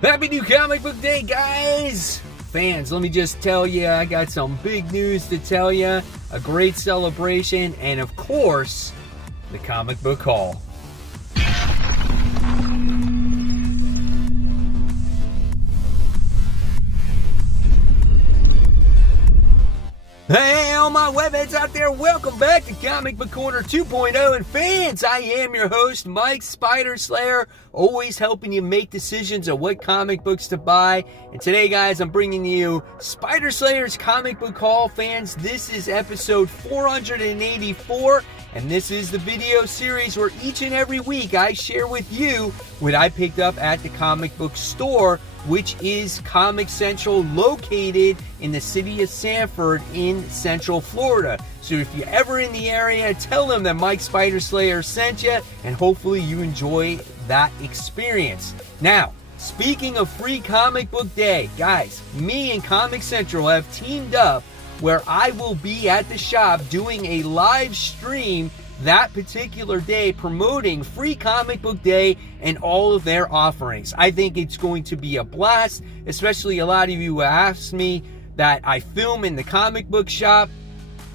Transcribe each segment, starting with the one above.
Happy New Comic Book Day, guys! Fans, let me just tell you, I got some big news to tell you, a great celebration, and of course, the comic book haul. Hey, all my webheads out there, welcome back to Comic Book Corner 2.0. And fans, I am your host, Mike Spider Slayer, always helping you make decisions on what comic books to buy. And today, guys, I'm bringing you Spider Slayer's comic book haul. Fans, this is episode 484, and this is the video series where each and every week I share with you what I picked up at the comic book store, which is Comic Central, located in the city of Sanford in Central Florida. So if you're ever in the area, tell them that Mike Spider Slayer sent you, and hopefully you enjoy that experience. Now, speaking of free comic book day, guys, me and Comic Central have teamed up where I will be at the shop doing a live stream that particular day promoting Free Comic Book Day and all of their offerings. I think it's going to be a blast, especially a lot of you asked me that I film in the comic book shop,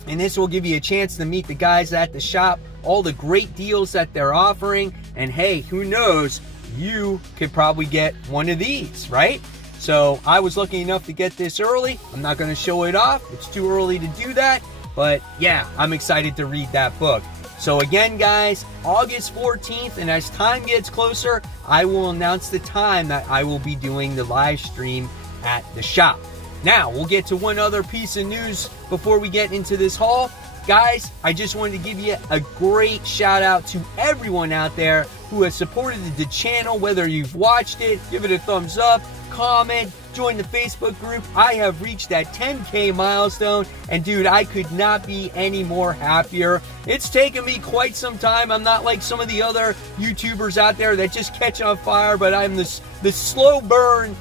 and this will give you a chance to meet the guys at the shop, all the great deals that they're offering, and hey, who knows, you could probably get one of these, right? So I was lucky enough to get this early. I'm not going to show it off. It's too early to do that, but yeah, I'm excited to read that book. So again, guys, August 14th, and as time gets closer, I will announce the time that I will be doing the live stream at the shop. Now, we'll get to one other piece of news before we get into this haul. Guys, I just wanted to give you a great shout out to everyone out there who has supported the channel, whether you've watched it, give it a thumbs up, comment, join the Facebook group. I have reached that 10K milestone, and dude, I could not be any more happier. It's taken me quite some time. I'm not like some of the other YouTubers out there that just catch on fire, but I'm this slow burn,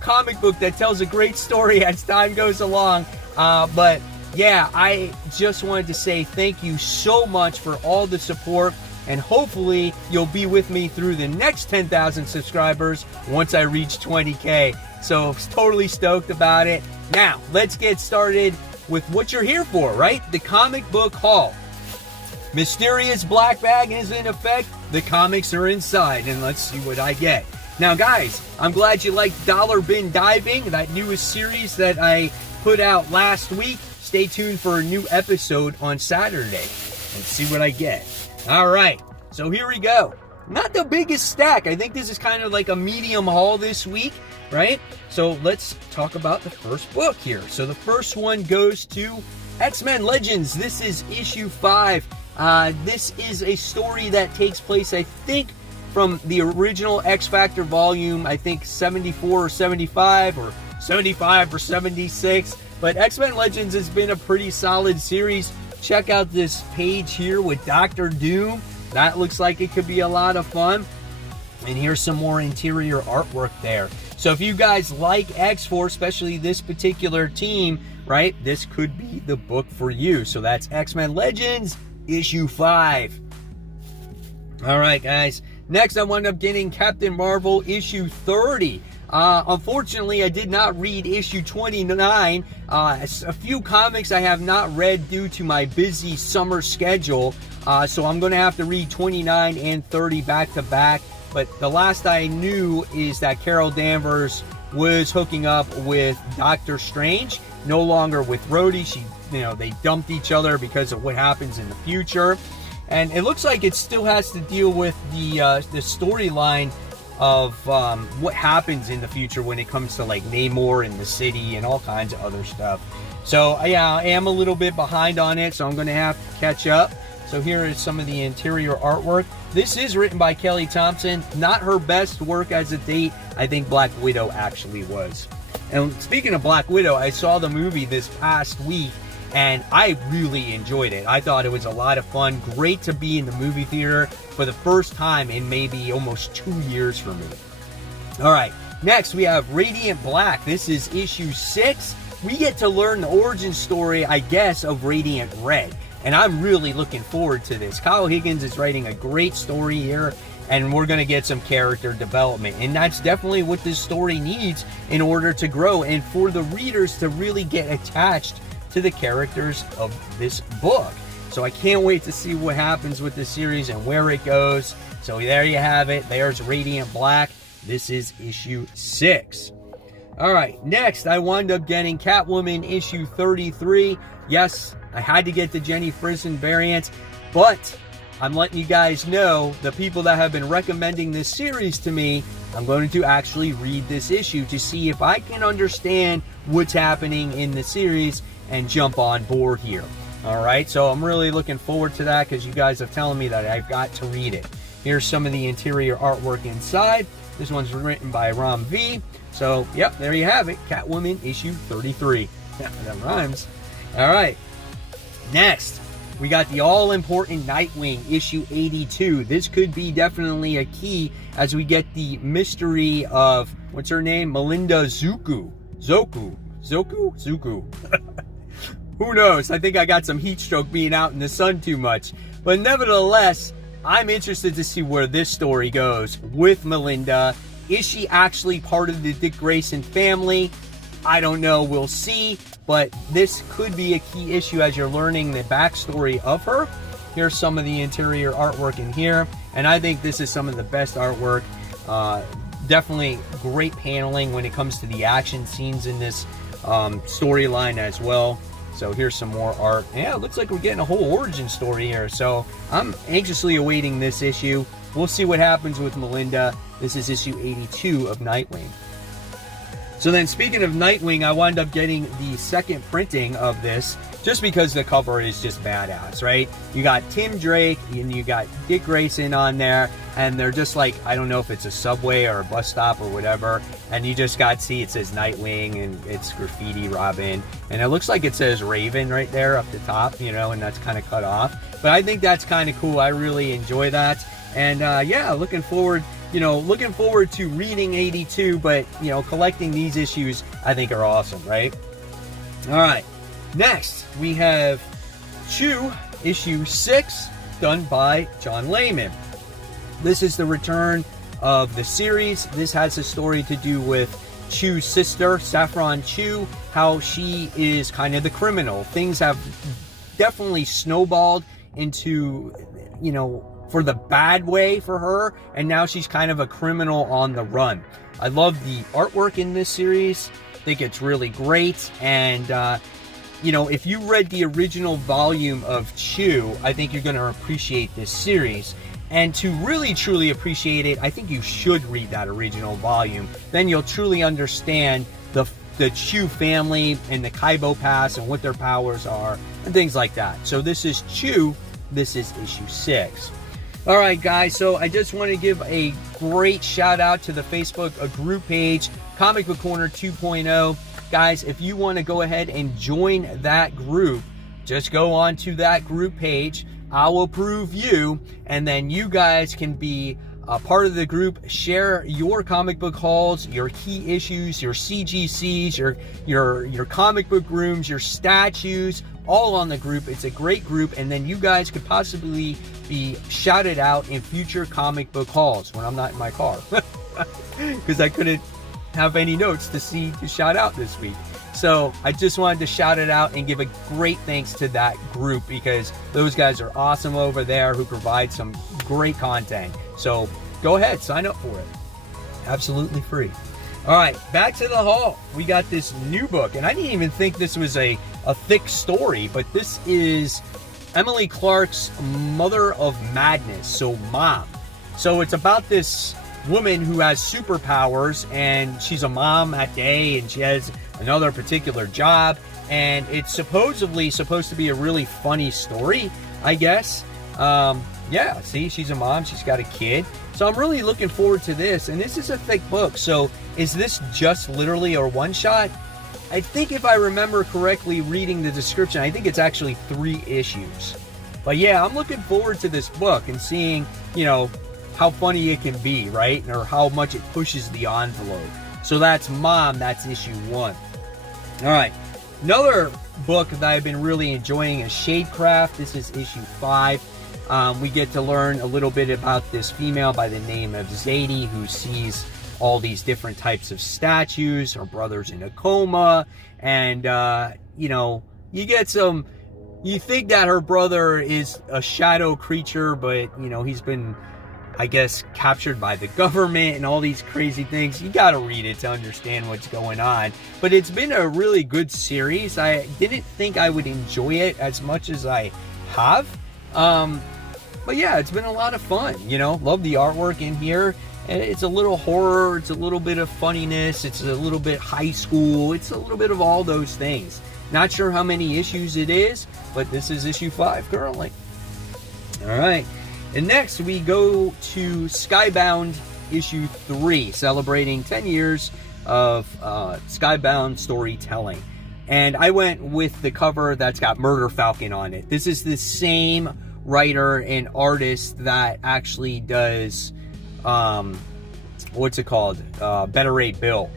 comic book that tells a great story as time goes along. But yeah, I just wanted to say thank you so much for all the support, and hopefully you'll be with me through the next 10,000 subscribers once I reach 20K. So I'm totally stoked about it. Now, let's get started with what you're here for, right? The comic book haul. Mysterious black bag is in effect. The comics are inside, and let's see what I get. Now, guys, I'm glad you liked Dollar Bin Diving, that newest series that I put out last week. Stay tuned for a new episode on Saturday. Let's see what I get. All right, so here we go. Not the biggest stack. I think this is kind of like a medium haul this week, right? So let's talk about the first book here. So the first one goes to X-Men Legends. This is issue 5. This is a story that takes place, I think, from the original X Factor volume, I think 74 or 75, or 75 or 76. But X-Men Legends has been a pretty solid series. Check out this page here with Dr. Doom. That looks like it could be a lot of fun. And here's some more interior artwork there. So if you guys like X-Force, especially this particular team, right, this could be the book for you. So that's X-Men Legends, issue 5. All right, guys. Next, I wound up getting Captain Marvel, issue 30. Unfortunately, I did not read issue 29. A few comics I have not read due to my busy summer schedule. So I'm going to have to read 29 and 30 back to back. But the last I knew is that Carol Danvers was hooking up with Doctor Strange, no longer with Rhodey. They dumped each other because of what happens in the future. And it looks like it still has to deal with the storyline of what happens in the future when it comes to like Namor and the city and all kinds of other stuff. So yeah, I am a little bit behind on it, so I'm going to have to catch up. So here is some of the interior artwork. This is written by Kelly Thompson. Not her best work as a date. I think Black Widow actually was. And speaking of Black Widow, I saw the movie this past week, and I really enjoyed it. I thought it was a lot of fun. Great to be in the movie theater for the first time in maybe almost 2 years for me. All right, next we have Radiant Black. This is issue 6. We get to learn the origin story, I guess, of Radiant Red. And I'm really looking forward to this. Kyle Higgins is writing a great story here. and we're going to get some character development. And that's definitely what this story needs in order to grow and for the readers to really get attached to the characters of this book. So I can't wait to see what happens with this series and where it goes. So there you have it. There's Radiant Black. This is issue 6. All right, next I wound up getting Catwoman issue 33. Yes, I had to get the Jenny Frison variant, but I'm letting you guys know, the people that have been recommending this series to me, I'm going to actually read this issue to see if I can understand what's happening in the series and jump on board here. All right, so I'm really looking forward to that because you guys have telling me that I've got to read it. Here's some of the interior artwork inside. This one's written by Ram V. So, yep, there you have it. Catwoman issue 33. That rhymes. All right. Next, we got the all-important Nightwing issue 82. This could be definitely a key as we get the mystery of, what's her name? Melinda Zuku. Who knows? I think I got some heat stroke being out in the sun too much. But nevertheless, I'm interested to see where this story goes with Melinda. Is she actually part of the Dick Grayson family? I don't know. We'll see. But this could be a key issue as you're learning the backstory of her. Here's some of the interior artwork in here. And I think this is some of the best artwork. Definitely great paneling when it comes to the action scenes in this storyline as well. So here's some more art. Yeah, it looks like we're getting a whole origin story here. So I'm anxiously awaiting this issue. We'll see what happens with Melinda. This is issue 82 of Nightwing. So then, speaking of Nightwing, I wound up getting the second printing of this just because the cover is just badass, right? You got Tim Drake and you got Dick Grayson on there, and they're just like, I don't know if it's a subway or a bus stop or whatever, and you just got, see, it says Nightwing, and it's graffiti Robin, and it looks like it says Raven right there up the top, you know, and that's kind of cut off. But I think that's kind of cool. I really enjoy that. And yeah, looking forward to reading 82, but, you know, collecting these issues I think are awesome, right? All right, next we have Chew issue 6, done by John Layman. This is the return of the series. This has a story to do with Chew's sister, Saffron Chew, how she is kind of the criminal. Things have definitely snowballed into, you know, for the bad way for her, and now she's kind of a criminal on the run. I love the artwork in this series. I think it's really great, and you know, if you read the original volume of Chew, I think you're going to appreciate this series. And to really truly appreciate it, I think you should read that original volume. Then you'll truly understand the Chew family and the Kaibo Pass and what their powers are and things like that. So this is Chew. This is issue 6. All right, guys, so I just want to give a great shout out to the Facebook group page, Comic Book Corner 2.0. Guys, if you want to go ahead and join that group, just go on to that group page. I will approve you, and then you guys can be a part of the group. Share your comic book hauls, your key issues, your CGCs, your comic book rooms, your statues, all on the group. It's a great group, and then you guys could possibly be shouted out in future comic book hauls when I'm not in my car, because I couldn't have any notes to shout out this week. So I just wanted to shout it out and give a great thanks to that group, because those guys are awesome over there who provide some great content. So go ahead, sign up for it. Absolutely free. All right, back to the haul. We got this new book, and I didn't even think this was a thick story, but this is Emily Clark's Mother of Madness, so Mom. So it's about this woman who has superpowers, and she's a mom at day, and she has another particular job, and it's supposedly supposed to be a really funny story, I guess. Yeah, see, she's a mom, she's got a kid, so I'm really looking forward to this. And this is a thick book, so is this just literally a one-shot? I think if I remember correctly reading the description, I think it's actually 3 issues. But yeah, I'm looking forward to this book and seeing, you know, how funny it can be, right? Or how much it pushes the envelope. So that's Mom, that's issue 1. All right, another book that I've been really enjoying is Shadecraft. This is issue 5. We get to learn a little bit about this female by the name of Zadie, who sees all these different types of statues. Her brother's in a coma, and you know, you get some, you think that her brother is a shadow creature, but you know, he's been, I guess, captured by the government and all these crazy things. You gotta read it to understand what's going on. But it's been a really good series. I didn't think I would enjoy it as much as I have. But yeah, it's been a lot of fun, you know. Love the artwork in here. It's a little horror, it's a little bit of funniness, it's a little bit high school, it's a little bit of all those things. Not sure how many issues it is, but this is issue 5 currently. Alright, and next we go to Skybound issue 3, celebrating 10 years of Skybound storytelling. And I went with the cover that's got Murder Falcon on it. This is the same writer and artist that actually does what's it called, Better Rate Bill.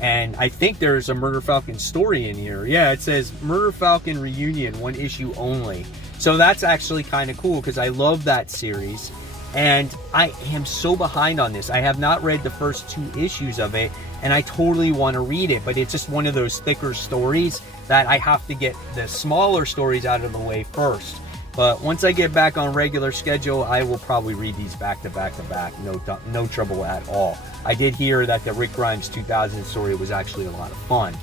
And I think there's a Murder Falcon story in here. Yeah, it says Murder Falcon Reunion, 1 issue only. So that's actually kind of cool, because I love that series and I am so behind on this. I have not read the first 2 issues of it, and I totally want to read it, but it's just one of those thicker stories that I have to get the smaller stories out of the way first. But once I get back on regular schedule, I will probably read these back to back to back. No trouble at all. I did hear that the Rick Grimes 2000 story was actually a lot of fun.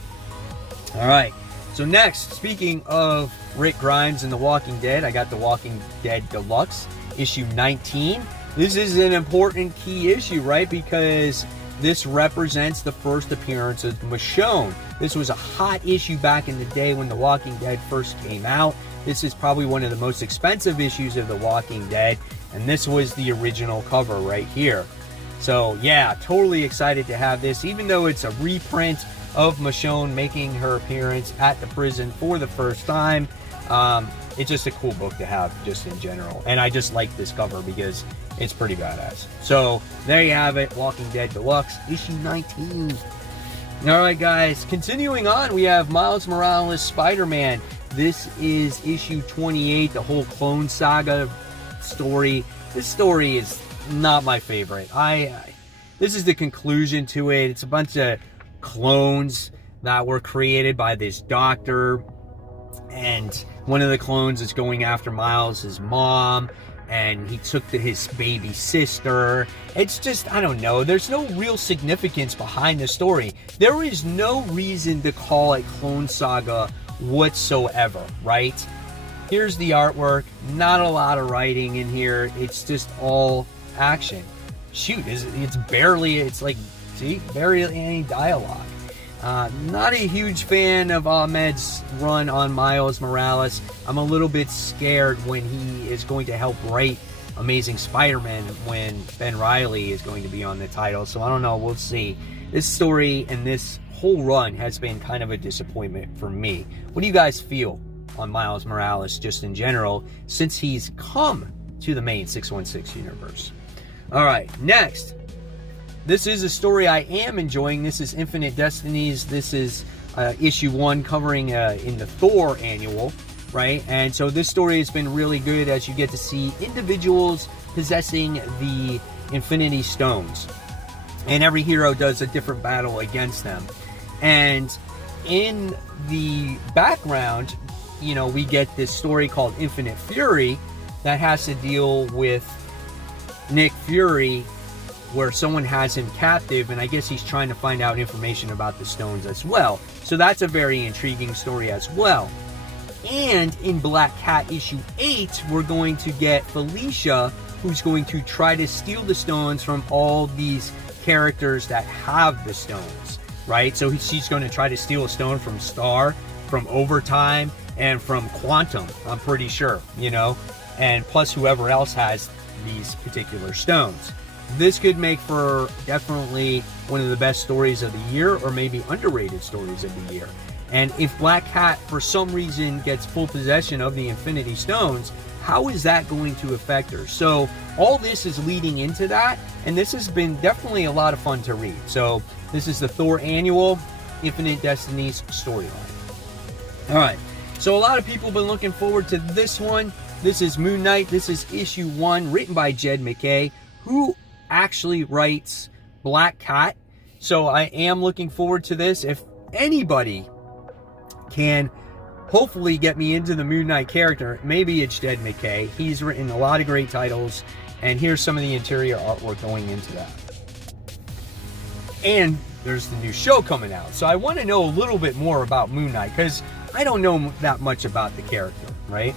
All right. So next, speaking of Rick Grimes and The Walking Dead, I got The Walking Dead Deluxe, issue 19. This is an important key issue, right? Because this represents the first appearance of Michonne. This was a hot issue back in the day when The Walking Dead first came out. This is probably one of the most expensive issues of The Walking Dead, and this was the original cover right here. So yeah, totally excited to have this, even though it's a reprint of Michonne making her appearance at the prison for the first time. It's just a cool book to have just in general, and I just like this cover because it's pretty badass. So there you have it, Walking Dead Deluxe, issue 19. Alright guys, continuing on, we have Miles Morales Spider-Man. This is issue 28, the whole Clone Saga story. This story is not my favorite. This is the conclusion to it. It's a bunch of clones that were created by this doctor, and one of the clones is going after Miles' mom, and he took his baby sister. It's just, I don't know, there's no real significance behind the story. There is no reason to call it Clone Saga whatsoever, right? Here's the artwork. Not a lot of writing in here. It's just all action. Shoot, it's barely, it's like, see, barely any dialogue. Not a huge fan of Ahmed's run on Miles Morales. I'm a little bit scared when he is going to help write Amazing Spider-Man when Ben Reilly is going to be on the title. So I don't know, we'll see. This story and this whole run has been kind of a disappointment for me. What do you guys feel on Miles Morales just in general since he's come to the main 616 universe? All right, next. This is a story I am enjoying. This is Infinite Destinies. This is issue 1 covering in the Thor annual, right? And so this story has been really good as you get to see individuals possessing the Infinity Stones. And every hero does a different battle against them. And in the background, you know, we get this story called Infinite Fury that has to deal with Nick Fury, where someone has him captive, and I guess he's trying to find out information about the stones as well. So that's a very intriguing story as well. And in Black Cat issue 8, we're going to get Felicia, who's going to try to steal the stones from all these characters that have the stones, right? So she's going to try to steal a stone from Star, from Overtime, and from Quantum, I'm pretty sure, you know, and plus whoever else has these particular stones. This could make for definitely one of the best stories of the year, or maybe underrated stories of the year. And if Black Cat, for some reason, gets full possession of the Infinity Stones, how is that going to affect her? So all this is leading into that, and this has been definitely a lot of fun to read. So this is the Thor Annual Infinite Destinies storyline. All right, so a lot of people have been looking forward to this one. This is Moon Knight. This is issue 1, written by Jed MacKay, who actually writes Black Cat. So I am looking forward to this. If anybody can hopefully get me into the Moon Knight character, maybe it's Jed MacKay. He's written a lot of great titles, and here's some of the interior artwork going into that. And there's the new show coming out. So I want to know a little bit more about Moon Knight, because I don't know that much about the character, right?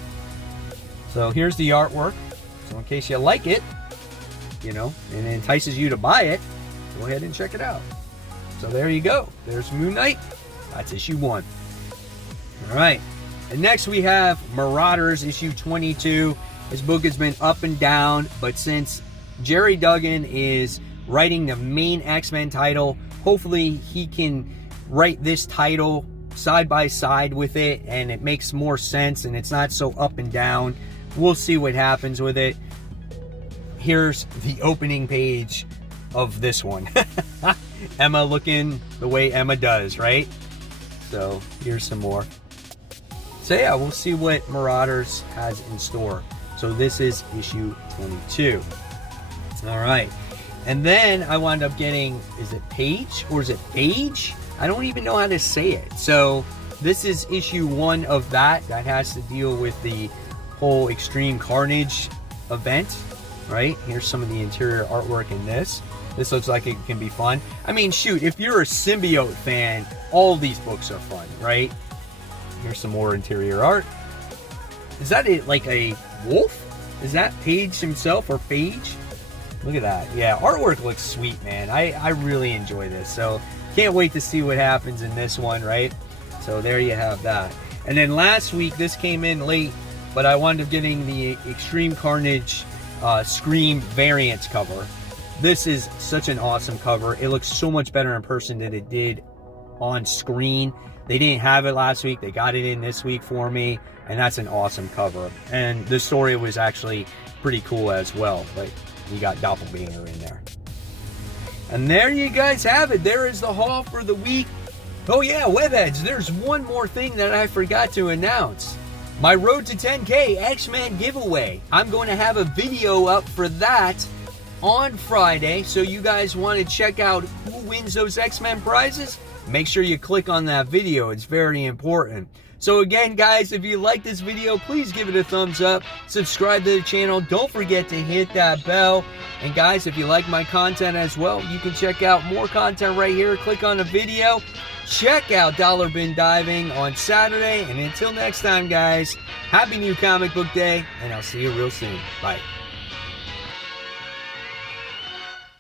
So here's the artwork. So in case you like it, you know, and it entices you to buy it, go ahead and check it out. So there you go. There's Moon Knight. That's issue 1. All right. And next we have Marauders, issue 22. This book has been up and down, but since Jerry Duggan is writing the main X-Men title, hopefully he can write this title side by side with it, and it makes more sense and it's not so up and down. We'll see what happens with it. Here's the opening page of this one. Emma looking the way Emma does, right? So here's some more. So yeah, we'll see what Marauders has in store. So this is issue 22. All right. And then I wound up getting, is it Page or is it Page? I don't even know how to say it. So this is issue 1 of that. That has to deal with the whole Extreme Carnage event, right? Here's some of the interior artwork in this. This looks like it can be fun. I mean, shoot, if you're a symbiote fan, all these books are fun, right? Here's some more interior art. Is that it, like a wolf? Is that Page himself or Phage? Look at that. Yeah, artwork looks sweet, man. I really enjoy this. So can't wait to see what happens in this one, right? So there you have that. And then last week, this came in late, but I wound up getting the Extreme Carnage Scream variant cover. This is such an awesome cover. It looks so much better in person than it did on screen. They didn't have it last week. They got it in this week for me, and that's an awesome cover. And the story was actually pretty cool as well, but you got Doppelganger in there. And there you guys have it. There is the haul for the week. Oh yeah, Webheads, there's one more thing that I forgot to announce. My Road to 10K X-Men giveaway. I'm going to have a video up for that on Friday. So you guys want to check out who wins those X-Men prizes? Make sure you click on that video. It's very important. So again, guys, if you like this video, please give it a thumbs up. Subscribe to the channel. Don't forget to hit that bell. And guys, if you like my content as well, you can check out more content right here. Click on the video. Check out Dollar Bin Diving on Saturday. And until next time, guys, happy new comic book day, and I'll see you real soon. Bye.